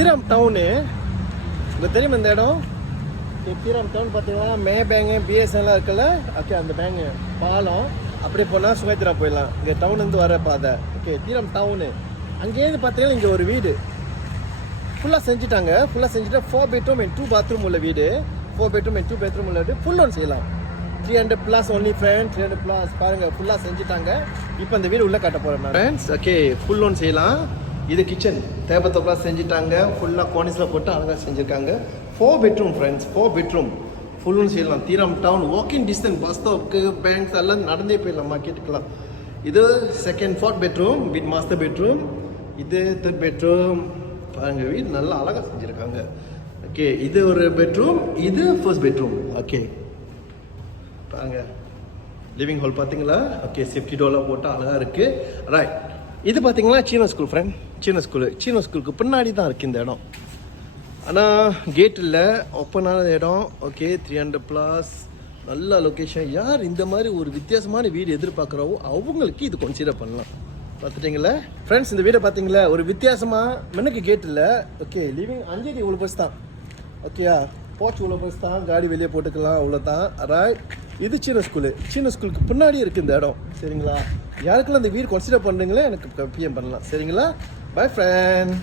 தீரம் டவுனு உங்களுக்கு தெரியும் இந்த இடம். தீரம் டவுன் பார்த்தீங்கன்னா மே பேங்கு பிஎஸ்என்லாம் இருக்குல்ல. ஓகே, அந்த பேங்கு பாலம் அப்படியே போனால் சுமைத்ரா போயிடலாம். இங்கே டவுன்லேருந்து வர பாதை. ஓகே, தீரம் டவுனு. அங்கேருந்து பார்த்தீங்கன்னா இங்கே ஒரு வீடு ஃபுல்லாக செஞ்சுட்டாங்க. ஃபுல்லாக செஞ்சுட்டு 4 பெட்ரூம் அண்ட் 2 பாத்ரூம் உள்ள வீடு. 4 பெட்ரூம் அண்ட் 2 பெட்ரூம் உள்ள வீடு ஃபுல் ஒன் செய்யலாம். 300+ ஒன்லி ஃப்ரெண்ட். 300+ பாருங்கள் ஃபுல்லாக செஞ்சுட்டாங்க. இப்போ அந்த வீடு உள்ளே கட்ட போகிறேன் ஃப்ரெண்ட்ஸ். ஓகே, ஃபுல் ஒன் செய்யலாம். இது கிச்சன் தேபத்தோப்லாம் செஞ்சுட்டாங்க. ஃபுல்லாக கோனிஸில் போட்டு அழகாக செஞ்சுருக்காங்க. 4 bedroom friends, 4 bedroom full one செய்யலாம். தீரம் டவுன் வாக்கிங் டிஸ்டன்ஸ், பஸ் ஸ்டாப்க்கு பேங்க்ஸ் எல்லாம் நடந்தே போயிடலாம், மார்க்கெட்டுக்கலாம். இது second 4th bedroom with master bedroom. இது 3rd பெட்ரூம். பாருங்க வீடு நல்லா அழகாக செஞ்சுருக்காங்க. ஓகே, இது ஒரு பெட்ரூம், இது 1st பெட்ரூம். ஓகே பாருங்க லிவிங் ஹால் பார்த்தீங்களா. ஓகே, சேஃப்டி டோர்லாம் போட்டு அழகாக இருக்குது. ரைட், இது பார்த்தீங்களா சீனோ ஸ்கூல் ஃப்ரெண்ட். சீனோ ஸ்கூலுக்கு பின்னாடி தான் இருக்குது இந்த இடம். ஆனால் கேட் இல்லை, ஓப்பனான இடம். ஓகே, 300+ நல்ல லொக்கேஷன். யார் இந்த மாதிரி ஒரு வித்தியாசமான வீடு எதிர்பார்க்குறவோ அவங்களுக்கு இது கன்சிடர் பண்ணலாம். பார்த்துட்டிங்களா ஃப்ரெண்ட்ஸ், இந்த வீடை பார்த்தீங்களா ஒரு வித்தியாசமாக. எனக்கு கேட் இல்லை. ஓகே, லிவிங் 5 அடி இவ்வளோ பஸ் தான். ஓகேயா, போச்சு இவ்வளோ பஸ் தான், காடி வெளியே போட்டுக்கலாம், அவ்வளோ தான். ரைட், இது சீனோ ஸ்கூலுக்கு பின்னாடி இருக்குது இந்த இடம். சரிங்களா, யாருக்கெல்லாம் இந்த வீடு கன்சிடர் பண்ணுறீங்களே எனக்கு பிஎம் பண்ணலாம். சரிங்களா, பை ஃப்ரெண்ட்.